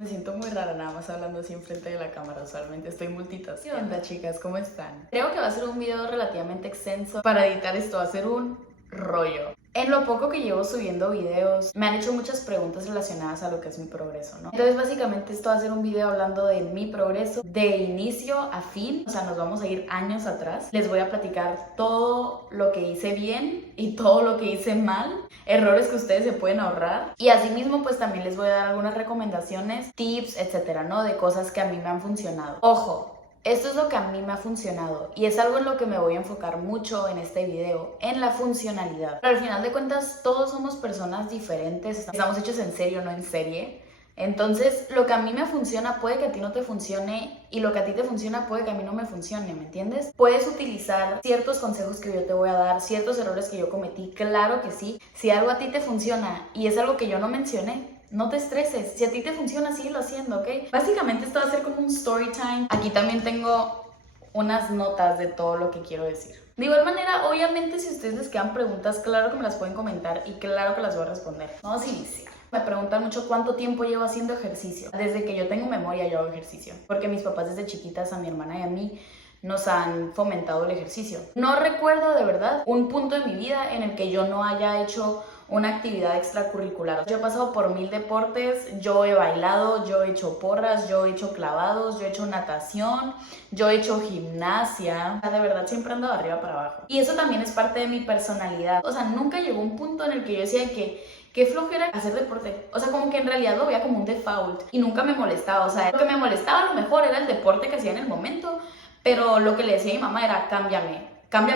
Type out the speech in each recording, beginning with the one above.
Me siento muy rara nada más hablando así enfrente de la cámara, usualmente estoy multitas. ¿Qué onda, chicas? ¿Cómo están? Creo que va a ser un video relativamente extenso. Para editar esto va a ser un rollo. En lo poco que llevo subiendo videos, me han hecho muchas preguntas relacionadas a lo que es mi progreso, ¿no? Entonces básicamente esto va a ser un video hablando de mi progreso de inicio a fin. O sea, nos vamos a ir años atrás. Les voy a platicar todo lo que hice bien y todo lo que hice mal, errores que ustedes se pueden ahorrar, y asimismo pues también les voy a dar algunas recomendaciones, tips, etcétera, ¿no? De cosas que a mí me han funcionado. Ojo, esto es lo que a mí me ha funcionado y es algo en lo que me voy a enfocar mucho en este video, en la funcionalidad. Pero al final de cuentas todos somos personas diferentes, estamos hechos en serio, no en serie. Entonces, lo que a mí me funciona puede que a ti no te funcione, y lo que a ti te funciona puede que a mí no me funcione, ¿me entiendes? Puedes utilizar ciertos consejos que yo te voy a dar, ciertos errores que yo cometí, claro que sí. Si algo a ti te funciona y es algo que yo no mencioné, no te estreses. Si a ti te funciona, síguelo haciendo, ¿ok? Básicamente esto va a ser como un story time. Aquí también tengo unas notas de todo lo que quiero decir. De igual manera, obviamente, si a ustedes les quedan preguntas, claro que me las pueden comentar y claro que las voy a responder. Vamos a iniciar. Me preguntan mucho cuánto tiempo llevo haciendo ejercicio. Desde que yo tengo memoria yo hago ejercicio, porque mis papás desde chiquitas, a mi hermana y a mí, nos han fomentado el ejercicio. No recuerdo de verdad un punto en mi vida en el que yo no haya hecho una actividad extracurricular. Yo he pasado por 1000 deportes, yo he bailado, yo he hecho porras, yo he hecho clavados, yo he hecho natación, yo he hecho gimnasia. De verdad siempre ando de arriba para abajo. Y eso también es parte de mi personalidad. O sea, nunca llegó un punto en el que yo decía que qué flojera hacer deporte. O sea, como que en realidad lo veía como un default y nunca me molestaba. O sea, lo que me molestaba a lo mejor era el deporte que hacía en el momento, pero lo que le decía a mi mamá era cámbiame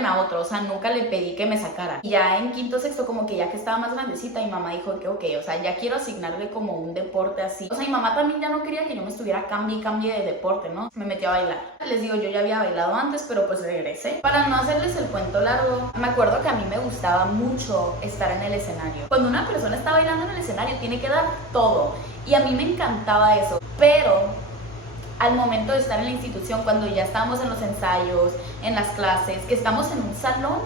a otro. O sea, nunca le pedí que me sacara. Y ya en quinto, sexto, como que ya que estaba más grandecita, mi mamá dijo que ok, o sea, ya quiero asignarle como un deporte así. O sea, mi mamá también ya no quería que yo me estuviera cambie de deporte, ¿no? Me metí a bailar. Les digo, yo ya había bailado antes, pero pues regresé. Para no hacerles el cuento largo, me acuerdo que a mí me gustaba mucho estar en el escenario. Cuando una persona está bailando en el escenario, tiene que dar todo. Y a mí me encantaba eso. Pero al momento de estar en la institución, cuando ya estábamos en los ensayos, en las clases, que estamos en un salón,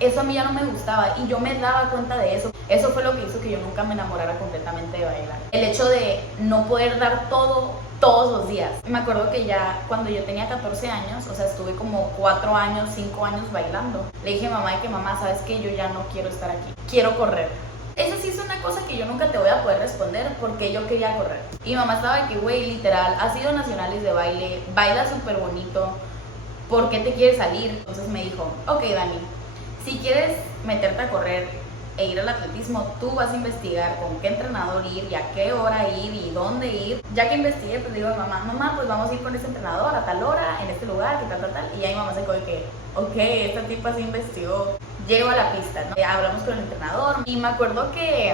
eso a mí ya no me gustaba y yo me daba cuenta de eso. Eso fue lo que hizo que yo nunca me enamorara completamente de bailar. El hecho de no poder dar todo todos los días. Me acuerdo que ya cuando yo tenía 14 años, o sea, estuve como 4 años, 5 años bailando. Le dije a mamá de que mamá, ¿sabes qué? Yo ya no quiero estar aquí, quiero correr. Esa sí es una cosa que yo nunca te voy a poder responder porque yo quería correr. Y mamá estaba de que, güey, literal, has ido a nacionales de baile, bailas súper bonito, ¿por qué te quieres salir? Entonces me dijo, ok, Dani, si quieres meterte a correr e ir al atletismo, tú vas a investigar con qué entrenador ir y a qué hora ir y dónde ir. Ya que investigué, pues digo a mamá, pues vamos a ir con ese entrenador a tal hora, en este lugar, que tal. Y ahí mamá se quedó de que, ok, esta tipa se investigó. Llego a la pista, ¿no? Hablamos con el entrenador y me acuerdo que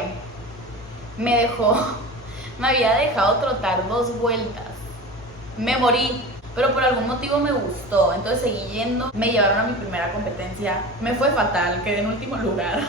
me había dejado trotar 2 vueltas. Me morí, pero por algún motivo me gustó, entonces seguí yendo. Me llevaron a mi primera competencia, me fue fatal, quedé en último lugar,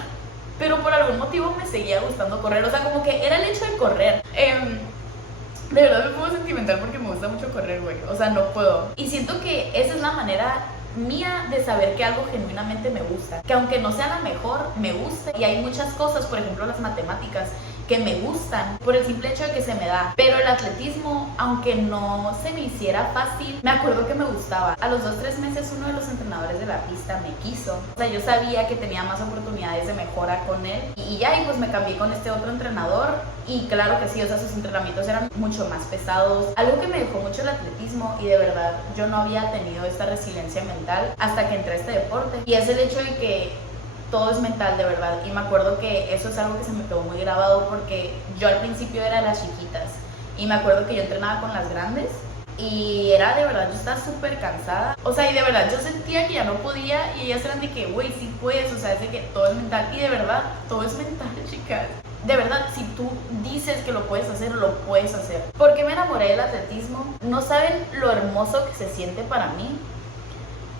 pero por algún motivo me seguía gustando correr. O sea, como que era el hecho de correr. De verdad me pongo sentimental porque me gusta mucho correr, güey. O sea, no puedo. Y siento que esa es la manera mía de saber que algo genuinamente me gusta, que aunque no sea la mejor, me gusta. Y hay muchas cosas, por ejemplo las matemáticas, que me gustan por el simple hecho de que se me da. Pero el atletismo, aunque no se me hiciera fácil, me acuerdo que me gustaba. A los 2-3 meses uno de los entrenadores de la pista me quiso. O sea, yo sabía que tenía más oportunidades de mejora con él y ya, y pues me cambié con este otro entrenador. Y claro que sí, o sea, sus entrenamientos eran mucho más pesados. Algo que me dejó mucho el atletismo, y de verdad yo no había tenido esta resiliencia mental hasta que entré a este deporte, y es el hecho de que todo es mental, de verdad. Y me acuerdo que eso es algo que se me quedó muy grabado porque yo al principio era de las chiquitas y me acuerdo que yo entrenaba con las grandes y era de verdad, yo estaba súper cansada. O sea, y de verdad yo sentía que ya no podía y ellas eran de que, güey, sí puedes. O sea, es de que todo es mental y de verdad, todo es mental, chicas. De verdad, si tú dices que lo puedes hacer, lo puedes hacer. ¿Por qué me enamoré del atletismo? No saben lo hermoso que se siente para mí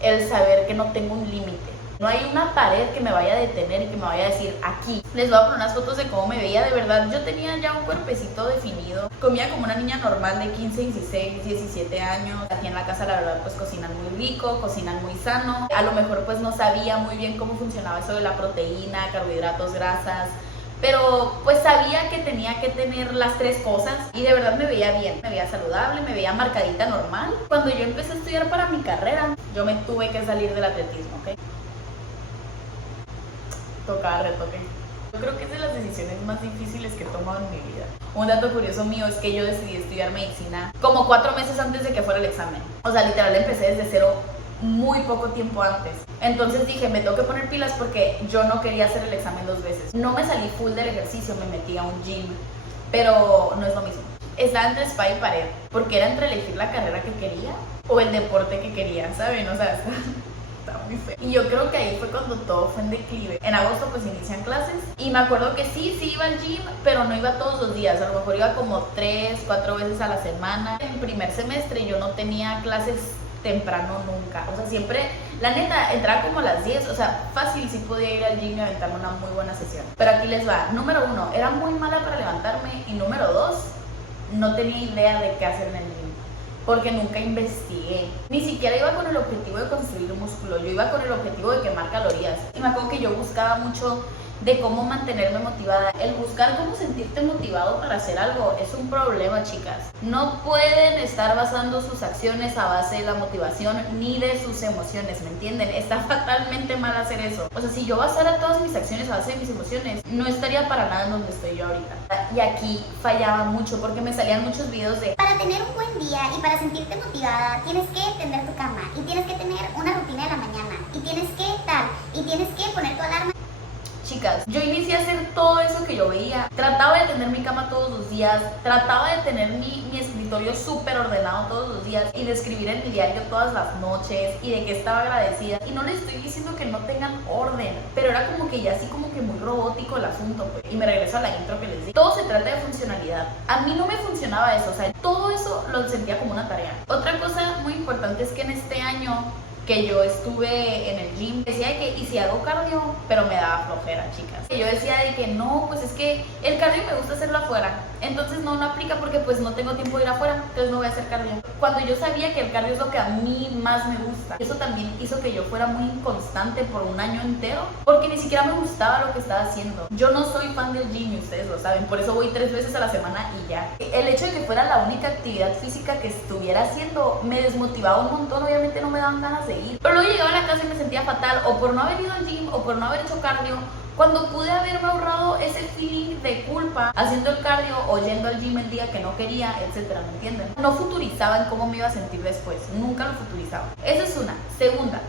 el saber que no tengo un límite. No hay una pared que me vaya a detener y que me vaya a decir aquí. Les voy a poner unas fotos de cómo me veía. De verdad, yo tenía ya un cuerpecito definido. Comía como una niña normal de 15, 16, 17 años. Aquí en la casa, la verdad, pues cocinan muy rico, cocinan muy sano. A lo mejor pues no sabía muy bien cómo funcionaba eso de la proteína, carbohidratos, grasas. pero pues sabía que tenía que tener las tres cosas y de verdad me veía bien, me veía saludable, me veía marcadita normal. Cuando yo empecé a estudiar para mi carrera, yo me tuve que salir del atletismo, ¿ok? Tocaba retoque. Yo creo que es de las decisiones más difíciles que he tomado en mi vida. Un dato curioso mío es que yo decidí estudiar medicina como 4 meses antes de que fuera el examen. O sea, literal empecé desde cero muy poco tiempo antes. Entonces dije, me tengo que poner pilas porque yo no quería hacer el examen 2 veces. No me salí full del ejercicio, me metí a un gym, pero no es lo mismo. Estaba entre espada y pared, porque era entre elegir la carrera que quería o el deporte que quería, ¿saben? O sea, está muy feo. Y yo creo que ahí fue cuando todo fue en declive. En agosto pues inician clases y me acuerdo que sí iba al gym, pero no iba todos los días. A lo mejor iba como 3, 4 veces a la semana. En primer semestre yo no tenía clases temprano nunca, o sea, siempre, la neta, entraba como a las 10, o sea, fácil sí podía ir al gym y aventarme una muy buena sesión. Pero aquí les va, número 1, era muy mala para levantarme y número 2, no tenía idea de qué hacer en el gym, porque nunca investigué. Ni siquiera iba con el objetivo de construir músculo, yo iba con el objetivo de quemar calorías. Y me acuerdo que yo buscaba mucho de cómo mantenerme motivada. El buscar cómo sentirte motivado para hacer algo es un problema, chicas. No pueden estar basando sus acciones a base de la motivación ni de sus emociones, ¿me entienden? Está fatalmente mal hacer eso. O sea, si yo basara todas mis acciones a base de mis emociones, no estaría para nada en donde estoy yo ahorita. Y aquí fallaba mucho porque me salían muchos videos de para tener un buen día y para sentirte motivada tienes que tender tu cama y tienes que tener una rutina de la mañana y tienes que tal y tienes que poner tu alarma. Chicas, yo inicié a hacer todo eso que yo veía. Trataba de tener mi cama todos los días, trataba de tener mi escritorio súper ordenado todos los días y de escribir en mi diario todas las noches y de que estaba agradecida. Y no les estoy diciendo que no tengan orden, pero era como que ya así como que muy robótico el asunto, pues. Y me regreso a la intro que les di. Todo se trata de funcionalidad. A mí no me funcionaba eso, o sea, todo eso lo sentía como una tarea. Otra cosa muy importante es que en este año que yo estuve en el gym, decía de que, ¿y si hago cardio? Pero me daba flojera, chicas. Y yo decía de que no, pues es que el cardio me gusta hacerlo afuera, entonces no aplica porque pues no tengo tiempo de ir afuera, entonces no voy a hacer cardio. Cuando yo sabía que el cardio es lo que a mí más me gusta, eso también hizo que yo fuera muy inconstante por un año entero, porque ni siquiera me gustaba lo que estaba haciendo. Yo no soy fan del gym y ustedes lo saben, por eso voy 3 veces a la semana y ya. El hecho de que fuera la única actividad física que estuviera haciendo me desmotivaba un montón, obviamente no me daban ganas de ir. Pero luego llegaba a la casa y me sentía fatal, o por no haber ido al gym, o por no haber hecho cardio, cuando pude haberme ahorrado ese feeling de culpa haciendo el cardio o yendo al gym el día que no quería, etcétera, ¿me entienden? No futurizaba en cómo me iba a sentir después, nunca lo futurizaba. Esa es una. Segunda,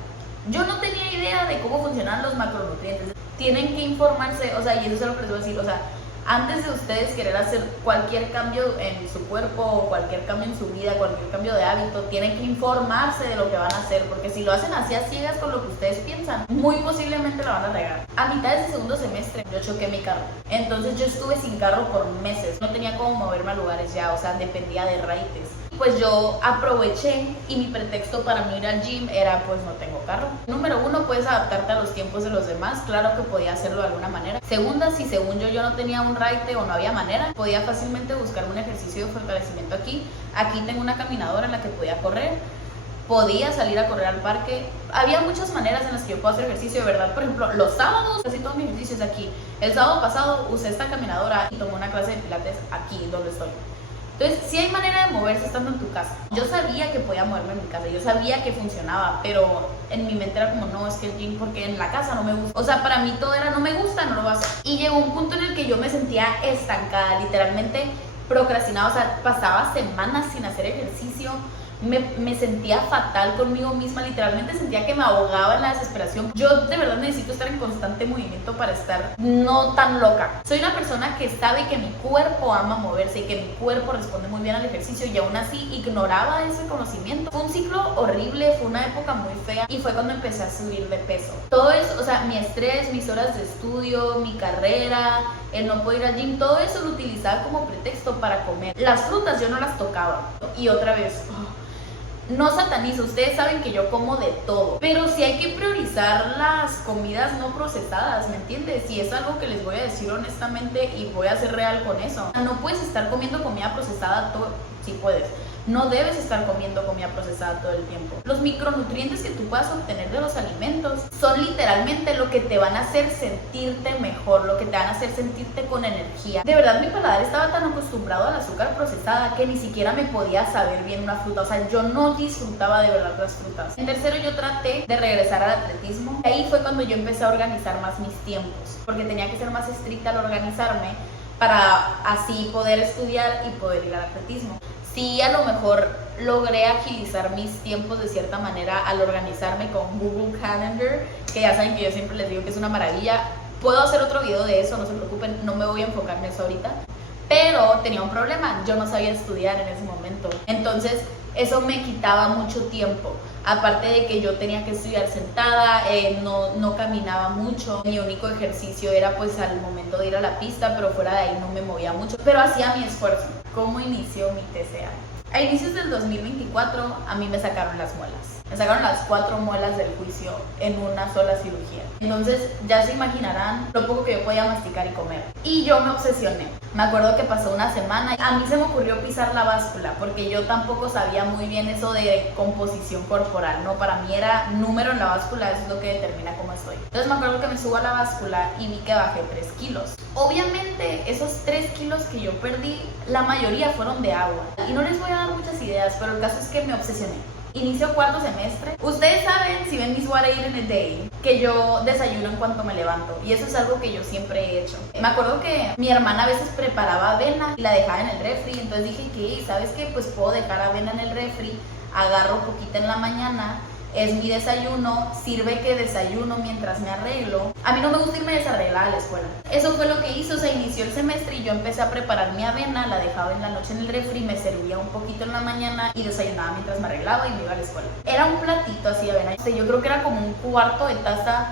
yo no tenía idea de cómo funcionan los macronutrientes. Tienen que informarse, o sea, y eso es lo que les voy a decir, o sea, antes de ustedes querer hacer cualquier cambio en su cuerpo o cualquier cambio en su vida, cualquier cambio de hábito, tienen que informarse de lo que van a hacer, porque si lo hacen así a ciegas con lo que ustedes piensan, muy posiblemente la van a regar. A mitad de ese segundo semestre yo choqué mi carro, entonces yo estuve sin carro por meses, no tenía cómo moverme a lugares ya, o sea, dependía de raites. Pues yo aproveché y mi pretexto para no ir al gym era pues no tengo carro. Número 1, puedes adaptarte a los tiempos de los demás, claro que podía hacerlo de alguna manera. Segunda, si según yo no tenía un raite o no había manera, podía fácilmente buscar un ejercicio de fortalecimiento aquí. Aquí tengo una caminadora en la que podía correr, podía salir a correr al parque. Había muchas maneras en las que yo puedo hacer ejercicio, de verdad. Por ejemplo, los sábados, casi todos mis ejercicios aquí. El sábado pasado usé esta caminadora y tomé una clase de pilates aquí donde estoy. Entonces, sí hay manera de moverse estando en tu casa. Yo sabía que podía moverme en mi casa, yo sabía que funcionaba, pero en mi mente era como, no, es que el gym, porque en la casa no me gusta. O sea, para mí todo era, no me gusta, no lo vas a hacer. Y llegó un punto en el que yo me sentía estancada, literalmente procrastinada, o sea, pasaba semanas sin hacer ejercicio. Me sentía fatal conmigo misma, literalmente sentía que me ahogaba en la desesperación. Yo de verdad necesito estar en constante movimiento para estar no tan loca. Soy una persona que sabe que mi cuerpo ama moverse y que mi cuerpo responde muy bien al ejercicio, y aún así ignoraba ese conocimiento. Fue un ciclo horrible, fue una época muy fea y fue cuando empecé a subir de peso. Todo eso, o sea, mi estrés, mis horas de estudio, mi carrera, el no poder ir al gym, todo eso lo utilizaba como pretexto para comer. Las frutas yo no las tocaba. Y otra vez, no satanizo, ustedes saben que yo como de todo, pero sí hay que priorizar las comidas no procesadas, ¿me entiendes? Y es algo que les voy a decir honestamente y voy a ser real con eso. No puedes estar comiendo comida procesada todo, sí puedes, No debes estar comiendo comida procesada todo el tiempo. Los micronutrientes que tú puedas obtener de los alimentos son literalmente lo que te van a hacer sentirte mejor, lo que te van a hacer sentirte con energía. De verdad, mi paladar estaba tan acostumbrado al azúcar procesada que ni siquiera me podía saber bien una fruta. O sea, yo no disfrutaba de verdad las frutas. En tercero, yo traté de regresar al atletismo. Ahí fue cuando yo empecé a organizar más mis tiempos, porque tenía que ser más estricta al organizarme para así poder estudiar y poder ir al atletismo. Sí, a lo mejor logré agilizar mis tiempos de cierta manera al organizarme con Google Calendar, que ya saben que yo siempre les digo que es una maravilla. Puedo hacer otro video de eso, no se preocupen, no me voy a enfocar en eso ahorita. Pero tenía un problema, yo no sabía estudiar en ese momento. Entonces eso me quitaba mucho tiempo. Aparte de que yo tenía que estudiar sentada, no caminaba mucho. Mi único ejercicio era pues al momento de ir a la pista, pero fuera de ahí no me movía mucho. Pero hacía mi esfuerzo. ¿Cómo inició mi TCA? A inicios del 2024 a mí me sacaron las muelas. Me sacaron las 4 muelas del juicio en una sola cirugía. Entonces ya se imaginarán lo poco que yo podía masticar y comer. Y yo me obsesioné. Me acuerdo que pasó una semana y a mí se me ocurrió pisar la báscula porque yo tampoco sabía muy bien eso de composición corporal, ¿no? Para mí era número en la báscula, eso es lo que determina cómo estoy. Entonces me acuerdo que me subo a la báscula y vi que bajé 3 kilos. Obviamente esos 3 kilos que yo perdí, la mayoría fueron de agua. Y no les voy a dar muchas ideas, pero el caso es que me obsesioné. Inicio 4º semestre. Ustedes saben, si ven mis What I Eat in a Day, que yo desayuno en cuanto me levanto. Y eso es algo que yo siempre he hecho. Me acuerdo que mi hermana a veces preparaba avena y la dejaba en el refri. Entonces dije que, ¿sabes qué? Pues puedo dejar avena en el refri. Agarro poquita en la mañana. Es mi desayuno, sirve que desayuno mientras me arreglo. A mí no me gusta irme desarreglada a la escuela. Eso fue lo que hizo, se inició el semestre y yo empecé a preparar mi avena, la dejaba en la noche en el refri, me servía un poquito en la mañana y desayunaba mientras me arreglaba y me iba a la escuela. Era un platito así de avena, yo creo que era como un cuarto de taza,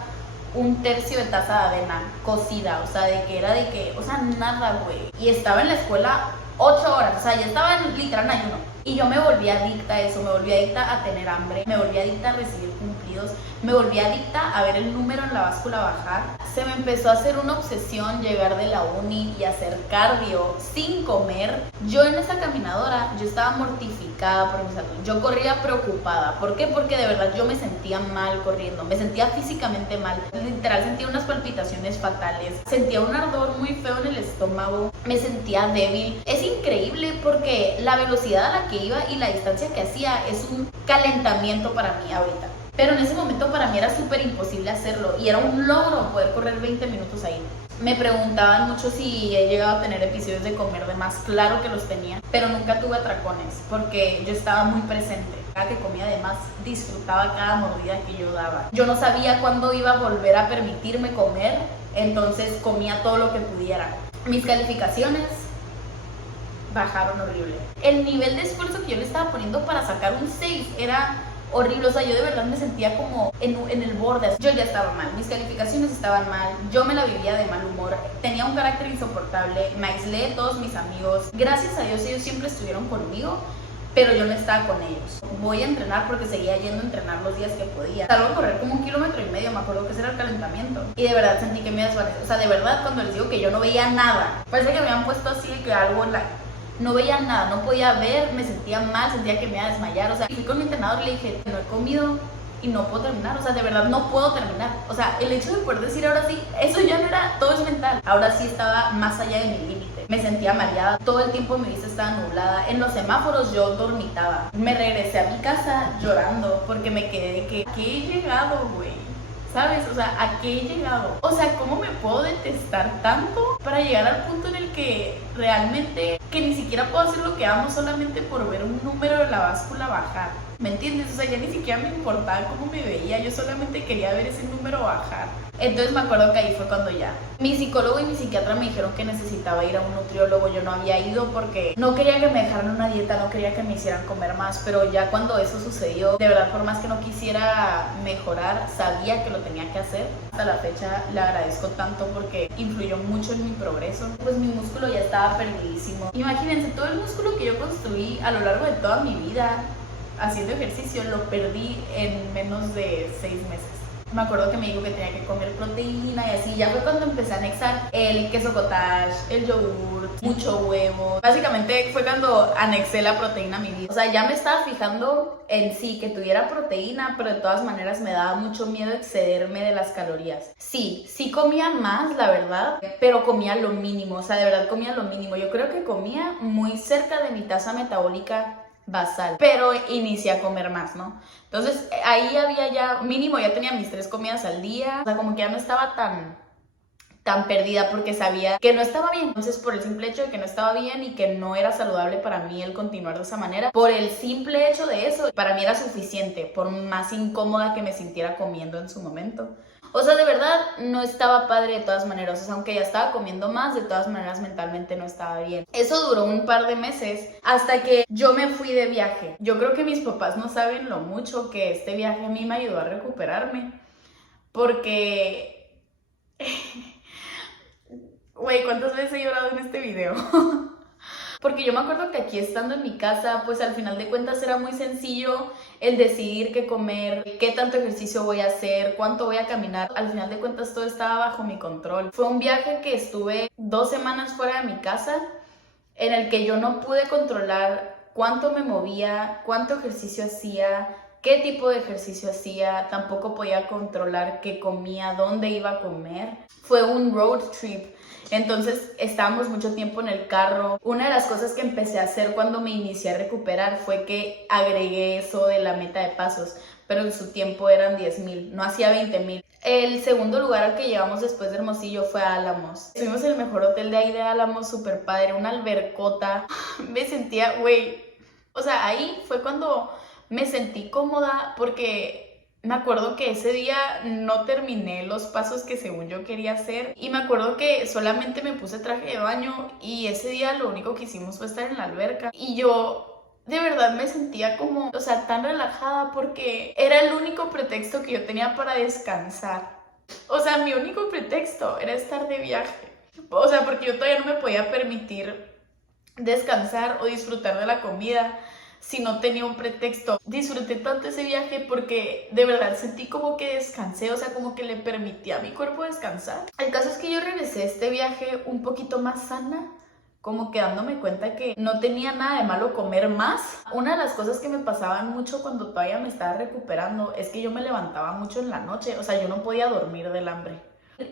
un tercio de taza de avena cocida, o sea, de que era de que, o sea, nada, güey. Y estaba en la escuela 8 horas, o sea, ya estaba en literal ayuno. Y yo me volví adicta a eso, me volví adicta a tener hambre, me volví adicta a recibir cumplidos, me volví adicta a ver el número en la báscula bajar. Se me empezó a hacer una obsesión llegar de la uni y hacer cardio sin comer. Yo en esa caminadora, yo estaba mortificada por mi salud. Yo corría preocupada. ¿Por qué? Porque de verdad yo me sentía mal corriendo, me sentía físicamente mal. Literal sentía unas palpitaciones fatales, sentía un ardor muy feo en el estómago, me sentía débil. Es increíble porque la velocidad a la que iba y la distancia que hacía es un calentamiento para mí ahorita. Pero en ese momento para mí era súper imposible hacerlo y era un logro poder correr 20 minutos ahí. Me preguntaban mucho si he llegado a tener episodios de comer de más. Claro que los tenía, pero nunca tuve atracones porque yo estaba muy presente. Cada que comía de más, disfrutaba cada mordida que yo daba. Yo no sabía cuándo iba a volver a permitirme comer, entonces comía todo lo que pudiera. Mis calificaciones bajaron horrible. El nivel de esfuerzo que yo le estaba poniendo para sacar un 6 era horrible, o sea, yo de verdad me sentía como en el borde. Yo ya estaba mal, mis calificaciones estaban mal, yo me la vivía de mal humor, tenía un carácter insoportable, me aislé de todos mis amigos. Gracias a Dios ellos siempre estuvieron conmigo, pero yo no estaba con ellos. Voy a entrenar porque seguía yendo a entrenar los días que podía. Salgo a correr como 1,5 kilómetros, me acuerdo que ese era el calentamiento. Y de verdad sentí que me desvanecí. O sea, de verdad cuando les digo que yo no veía nada, parece que me habían puesto así de que algo en la... No veía nada, no podía ver, me sentía mal, sentía que me iba a desmayar. O sea, fui con mi entrenador y le dije, no he comido y no puedo terminar. O sea, de verdad no puedo terminar. O sea, el hecho de poder decir ahora sí, eso ya no era, todo es mental. Ahora sí estaba más allá de mi límite. Me sentía mareada, todo el tiempo mi vista estaba nublada. En los semáforos yo dormitaba. Me regresé a mi casa llorando porque me quedé de que, ¿a qué he llegado, güey? ¿Sabes? O sea, ¿a qué he llegado? O sea, ¿cómo me puedo detestar tanto para llegar al punto en el que realmente que ni siquiera puedo hacer lo que amo solamente por ver un número de la báscula bajar? ¿Me entiendes? O sea, ya ni siquiera me importaba cómo me veía, yo solamente quería ver ese número bajar. Entonces me acuerdo que ahí fue cuando ya mi psicólogo y mi psiquiatra me dijeron que necesitaba ir a un nutriólogo. Yo no había ido porque no quería que me dejaran una dieta, no quería que me hicieran comer más, pero ya cuando eso sucedió, de verdad por más que no quisiera mejorar, sabía que lo tenía que hacer. Hasta la fecha le agradezco tanto porque influyó mucho en mi progreso. Pues mi músculo ya estaba perdidísimo. Imagínense, todo el músculo que yo construí a lo largo de toda mi vida haciendo ejercicio lo perdí en menos de 6 meses. Me acuerdo que me dijo que tenía que comer proteína y así. Ya fue cuando empecé a anexar el queso cottage, el yogur, mucho huevo. Básicamente fue cuando anexé la proteína a mi vida. O sea, ya me estaba fijando en sí que tuviera proteína, pero de todas maneras me daba mucho miedo excederme de las calorías. Sí comía más, la verdad, pero comía lo mínimo. O sea, de verdad comía lo mínimo. Yo creo que comía muy cerca de mi tasa metabólica basal, pero inicié a comer más, ¿no? Entonces ahí había ya, mínimo ya tenía mis 3 comidas al día, o sea, como que ya no estaba tan perdida porque sabía que no estaba bien. Entonces, por el simple hecho de que no estaba bien y que no era saludable para mí el continuar de esa manera, por el simple hecho de eso, para mí era suficiente, por más incómoda que me sintiera comiendo en su momento. O sea, de verdad no estaba padre de todas maneras. O sea, aunque ya estaba comiendo más, de todas maneras mentalmente no estaba bien. Eso duró un par de meses hasta que yo me fui de viaje. Yo creo que mis papás no saben lo mucho que este viaje a mí me ayudó a recuperarme. Porque... Güey, ¿cuántas veces he llorado en este video? Porque yo me acuerdo que aquí estando en mi casa, pues al final de cuentas era muy sencillo el decidir qué comer, qué tanto ejercicio voy a hacer, cuánto voy a caminar. Al final de cuentas todo estaba bajo mi control. Fue un viaje que estuve 2 semanas fuera de mi casa, en el que yo no pude controlar cuánto me movía, cuánto ejercicio hacía, qué tipo de ejercicio hacía, tampoco podía controlar qué comía, dónde iba a comer. Fue un road trip. Entonces estábamos mucho tiempo en el carro. Una de las cosas que empecé a hacer cuando me inicié a recuperar fue que agregué eso de la meta de pasos, pero en su tiempo eran 10,000, no hacía 20,000. El segundo lugar al que llegamos después de Hermosillo fue a Álamos. Estuvimos en el mejor hotel de ahí de Álamos, súper padre, una albercota. Me sentía, güey, o sea, ahí fue cuando me sentí cómoda porque... Me acuerdo que ese día no terminé los pasos que según yo quería hacer y me acuerdo que solamente me puse traje de baño y ese día lo único que hicimos fue estar en la alberca y yo de verdad me sentía como, o sea, tan relajada porque era el único pretexto que yo tenía para descansar. O sea, mi único pretexto era estar de viaje. O sea, porque yo todavía no me podía permitir descansar o disfrutar de la comida si no tenía un pretexto. Disfruté tanto ese viaje porque de verdad sentí como que descansé, o sea, como que le permití a mi cuerpo descansar. El caso es que yo regresé a este viaje un poquito más sana, como que dándome cuenta que no tenía nada de malo comer más. Una de las cosas que me pasaban mucho cuando todavía me estaba recuperando es que yo me levantaba mucho en la noche, o sea, yo no podía dormir del hambre.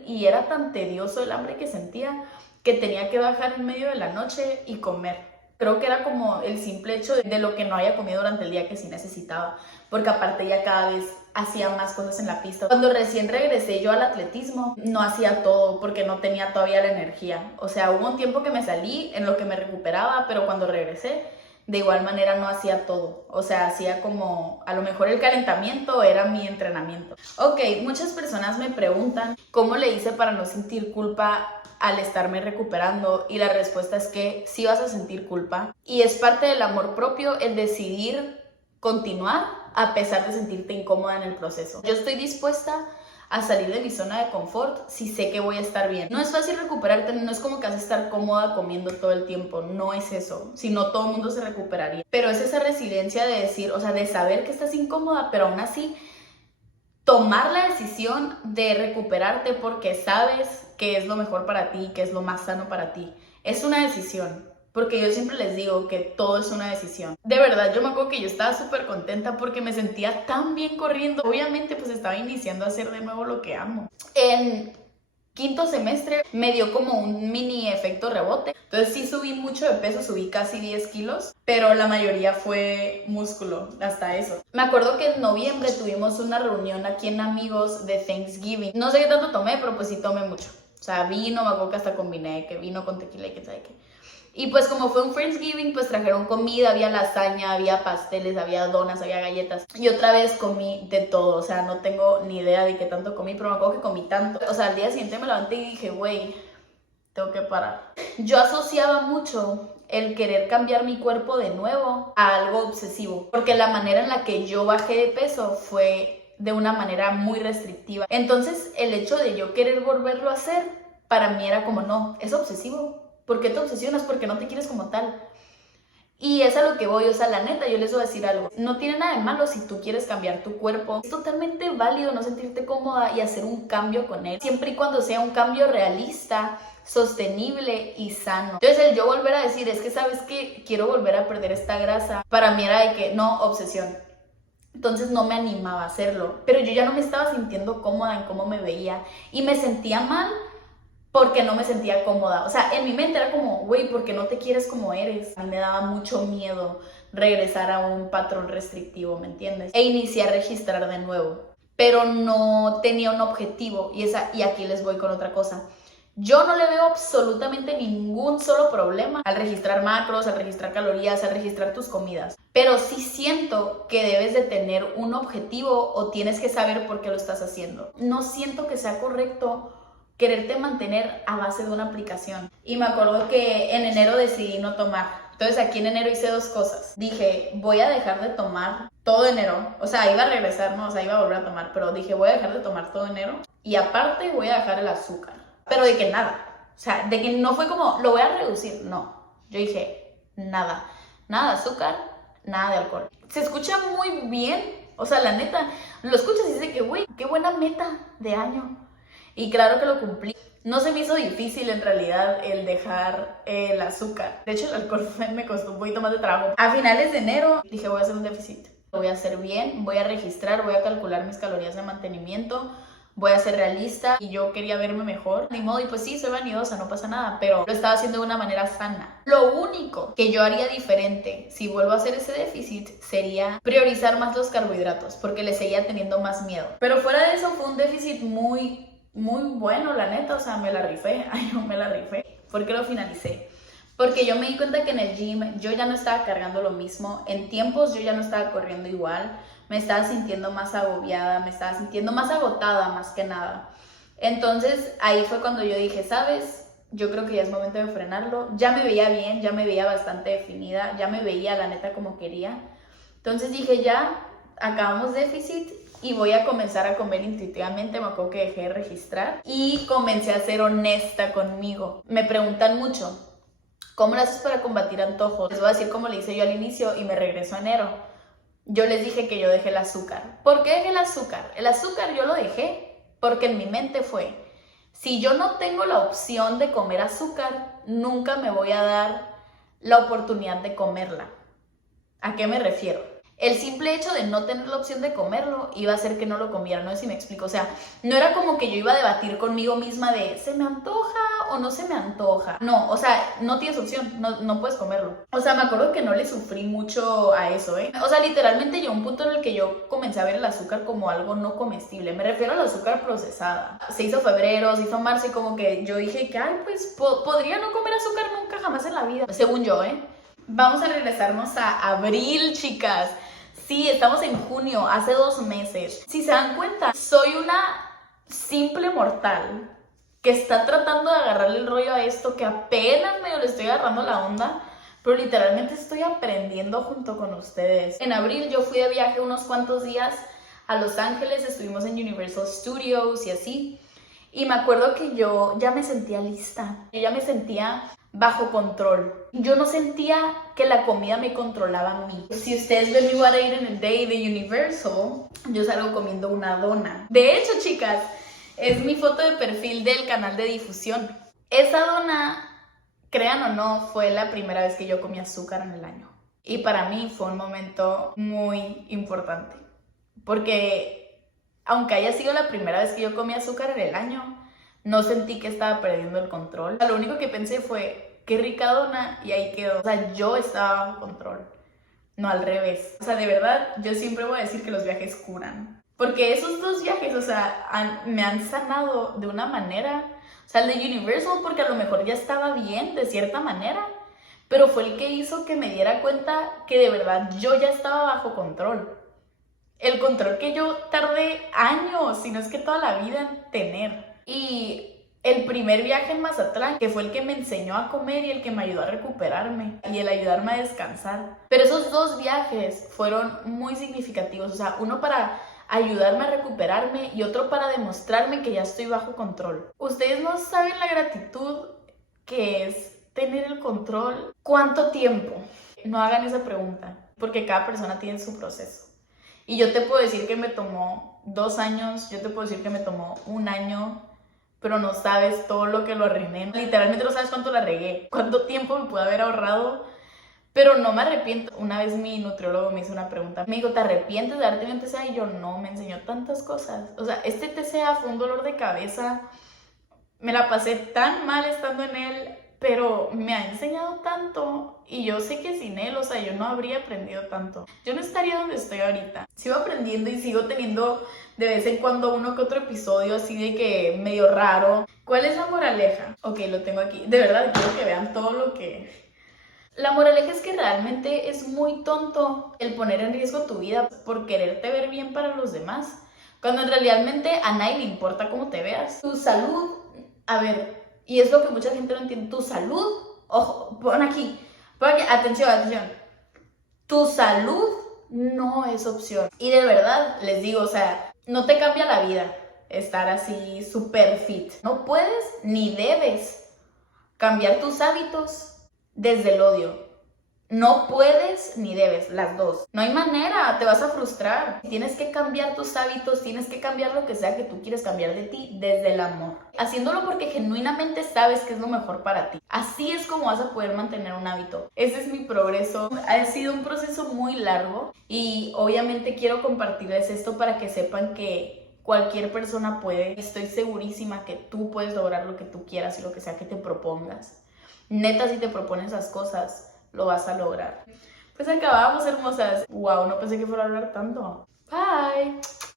Y era tan tedioso el hambre que sentía que tenía que bajar en medio de la noche y comer. Creo que era como el simple hecho de lo que no había comido durante el día que sí necesitaba, porque aparte ya cada vez hacía más cosas en la pista. Cuando recién regresé yo al atletismo, no hacía todo porque no tenía todavía la energía. O sea, hubo un tiempo que me salí en lo que me recuperaba, pero cuando regresé, de igual manera no hacía todo. O sea, hacía como, a lo mejor el calentamiento era mi entrenamiento. Ok, muchas personas me preguntan cómo le hice para no sentir culpa al estarme recuperando y la respuesta es que sí vas a sentir culpa y es parte del amor propio el decidir continuar a pesar de sentirte incómoda en el proceso. Yo estoy dispuesta a salir de mi zona de confort si sé que voy a estar bien. No es fácil recuperarte, no es como que vas a estar cómoda comiendo todo el tiempo, no es eso, si no todo el mundo se recuperaría, pero es esa resiliencia de decir, o sea, de saber que estás incómoda, pero aún así tomar la decisión de recuperarte porque sabes que es lo mejor para ti, que es lo más sano para ti. Es una decisión, porque yo siempre les digo que todo es una decisión. De verdad, yo me acuerdo que yo estaba súper contenta porque me sentía tan bien corriendo. Obviamente, pues estaba iniciando a hacer de nuevo lo que amo. En quinto semestre me dio como un mini efecto rebote. Entonces sí subí mucho de peso, subí casi 10 kilos, pero la mayoría fue músculo, hasta eso. Me acuerdo que en noviembre tuvimos una reunión aquí en Amigos de Thanksgiving. No sé qué tanto tomé, pero pues sí tomé mucho. O sea, vino, me acuerdo que hasta combiné, que vino con tequila y que sabe qué. Y pues como fue un Friendsgiving, pues trajeron comida, había lasaña, había pasteles, había donas, había galletas. Y otra vez comí de todo, o sea, no tengo ni idea de qué tanto comí, pero me acuerdo que comí tanto. O sea, al día siguiente me levanté y dije, güey, tengo que parar. Yo asociaba mucho el querer cambiar mi cuerpo de nuevo a algo obsesivo, porque la manera en la que yo bajé de peso fue de una manera muy restrictiva. Entonces, el hecho de yo querer volverlo a hacer, para mí era como, no, es obsesivo. ¿Por qué te obsesionas? Porque no te quieres como tal. Y es a lo que voy, o sea, la neta, yo les voy a decir algo. No tiene nada de malo si tú quieres cambiar tu cuerpo. Es totalmente válido no sentirte cómoda y hacer un cambio con él, siempre y cuando sea un cambio realista, sostenible y sano. Entonces el yo volver a decir, es que sabes que quiero volver a perder esta grasa, para mí era de que no, obsesión. Entonces no me animaba a hacerlo, pero yo ya no me estaba sintiendo cómoda en cómo me veía y me sentía mal porque no me sentía cómoda. O sea, en mi mente era como, güey, ¿por qué no te quieres como eres? A mí me daba mucho miedo regresar a un patrón restrictivo, ¿me entiendes? E inicié a registrar de nuevo, pero no tenía un objetivo y aquí les voy con otra cosa. Yo no le veo absolutamente ningún solo problema al registrar macros, al registrar calorías, al registrar tus comidas. Pero sí siento que debes de tener un objetivo o tienes que saber por qué lo estás haciendo. No siento que sea correcto quererte mantener a base de una aplicación. Y me acuerdo que en enero decidí no tomar. Entonces aquí en enero hice dos cosas. Dije, voy a dejar de tomar todo enero. O sea, iba a regresar, ¿no? O sea, iba a volver a tomar. Pero dije, voy a dejar de tomar todo enero. Y aparte voy a dejar el azúcar. Pero de que nada. O sea, de que no fue como, lo voy a reducir. No. Yo dije, nada. Nada de azúcar, nada de alcohol. Se escucha muy bien. O sea, la neta, lo escuchas y dices que, güey, qué buena meta de año. Y claro que lo cumplí. No se me hizo difícil en realidad el dejar el azúcar. De hecho, el alcohol me costó un poquito más de trabajo. A finales de enero dije, voy a hacer un déficit. Lo voy a hacer bien, voy a registrar, voy a calcular mis calorías de mantenimiento, voy a ser realista y yo quería verme mejor. Ni modo, y pues sí, soy vanidosa, no pasa nada, pero lo estaba haciendo de una manera sana. Lo único que yo haría diferente si vuelvo a hacer ese déficit sería priorizar más los carbohidratos, porque le seguía teniendo más miedo. Pero fuera de eso fue un déficit muy bueno, la neta, o sea, me la rifé. Ay, no, me la rifé. ¿Por qué lo finalicé? Porque yo me di cuenta que en el gym yo ya no estaba cargando lo mismo. En tiempos yo ya no estaba corriendo igual. Me estaba sintiendo más agobiada, me estaba sintiendo más agotada más que nada. Entonces ahí fue cuando yo dije, ¿sabes? Yo creo que ya es momento de frenarlo. Ya me veía bien, ya me veía bastante definida, ya me veía la neta como quería. Entonces dije, ya, acabamos déficit y voy a comenzar a comer intuitivamente. Me acuerdo que dejé de registrar y comencé a ser honesta conmigo. Me preguntan mucho, ¿cómo lo haces para combatir antojos? Les voy a decir cómo le hice yo al inicio y me regreso a enero. Yo les dije que yo dejé el azúcar. ¿Por qué dejé el azúcar? El azúcar yo lo dejé porque en mi mente fue, si yo no tengo la opción de comer azúcar, nunca me voy a dar la oportunidad de comerla. ¿A qué me refiero? El simple hecho de no tener la opción de comerlo iba a hacer que no lo comiera, no sé si me explico. O sea, no era como que yo iba a debatir conmigo misma de ¿se me antoja o no se me antoja? No, o sea, no tienes opción, no puedes comerlo. O sea, me acuerdo que no le sufrí mucho a eso, ¿eh? O sea, literalmente llegó un punto en el que yo comencé a ver el azúcar como algo no comestible. Me refiero al azúcar procesada. Se hizo febrero, se hizo marzo y como que yo dije que, ay, pues podría no comer azúcar nunca jamás en la vida. Según yo, ¿eh? Vamos a regresarnos a abril, chicas. Sí, estamos en junio, hace 2 meses. Si se dan cuenta, soy una simple mortal que está tratando de agarrarle el rollo a esto, que apenas medio le estoy agarrando la onda, pero literalmente estoy aprendiendo junto con ustedes. En abril yo fui de viaje unos cuantos días a Los Ángeles, estuvimos en Universal Studios y así. Y me acuerdo que yo ya me sentía lista, yo ya me sentía bajo control. Yo no sentía que la comida me controlaba a mí. Si ustedes ven mi What I Ate in a Day de Universal, yo salgo comiendo una dona. De hecho, chicas, es mi foto de perfil del canal de difusión. Esa dona, crean o no, fue la primera vez que yo comí azúcar en el año. Y para mí fue un momento muy importante. Porque aunque haya sido la primera vez que yo comí azúcar en el año, no sentí que estaba perdiendo el control. Lo único que pensé fue, qué rica dona, y ahí quedó. O sea, yo estaba bajo control, no al revés. O sea, de verdad, yo siempre voy a decir que los viajes curan. Porque esos 2 viajes, o sea, me han sanado de una manera. O sea, el de Universal, porque a lo mejor ya estaba bien, de cierta manera. Pero fue el que hizo que me diera cuenta que de verdad yo ya estaba bajo control. El control que yo tardé años, si no es que toda la vida en tener. Y el primer viaje en Mazatlán, que fue el que me enseñó a comer y el que me ayudó a recuperarme y el ayudarme a descansar. Pero esos 2 viajes fueron muy significativos, o sea, uno para ayudarme a recuperarme y otro para demostrarme que ya estoy bajo control. Ustedes no saben la gratitud que es tener el control. ¿Cuánto tiempo? no hagan esa pregunta, porque cada persona tiene su proceso. Y yo te puedo decir que me tomó 2 años, yo te puedo decir que me tomó 1 año, pero no sabes todo lo que lo arruiné. Literalmente no sabes cuánto la regué, cuánto tiempo me pude haber ahorrado, pero no me arrepiento. Una vez mi nutriólogo me hizo una pregunta, me dijo, ¿te arrepientes de haber tenido un TCA? Y yo, no, me enseñó tantas cosas. O sea, este TCA fue un dolor de cabeza, me la pasé tan mal estando en él, pero me ha enseñado tanto y yo sé que sin él, o sea, yo no habría aprendido tanto. Yo no estaría donde estoy ahorita. Sigo aprendiendo y sigo teniendo de vez en cuando uno que otro episodio así de que medio raro. ¿Cuál es la moraleja? Ok, lo tengo aquí. De verdad, quiero que vean todo lo que... La moraleja es que realmente es muy tonto el poner en riesgo tu vida por quererte ver bien para los demás, cuando en realidad a nadie le importa cómo te veas. Tu salud, a ver, y es lo que mucha gente no entiende, tu salud, ojo, pon aquí, atención, atención, tu salud no es opción. Y de verdad, les digo, o sea, no te cambia la vida estar así súper fit. No puedes ni debes cambiar tus hábitos desde el odio. No puedes ni debes, las dos. No hay manera, te vas a frustrar. Tienes que cambiar tus hábitos, tienes que cambiar lo que sea que tú quieres cambiar de ti desde el amor. Haciéndolo porque genuinamente sabes que es lo mejor para ti. Así es como vas a poder mantener un hábito. Ese es mi progreso. Ha sido un proceso muy largo y obviamente quiero compartirles esto para que sepan que cualquier persona puede. Estoy segurísima que tú puedes lograr lo que tú quieras y lo que sea que te propongas. Neta, si te propones esas cosas, lo vas a lograr. Pues acabamos, hermosas. Wow, no pensé que fuera a hablar tanto. Bye.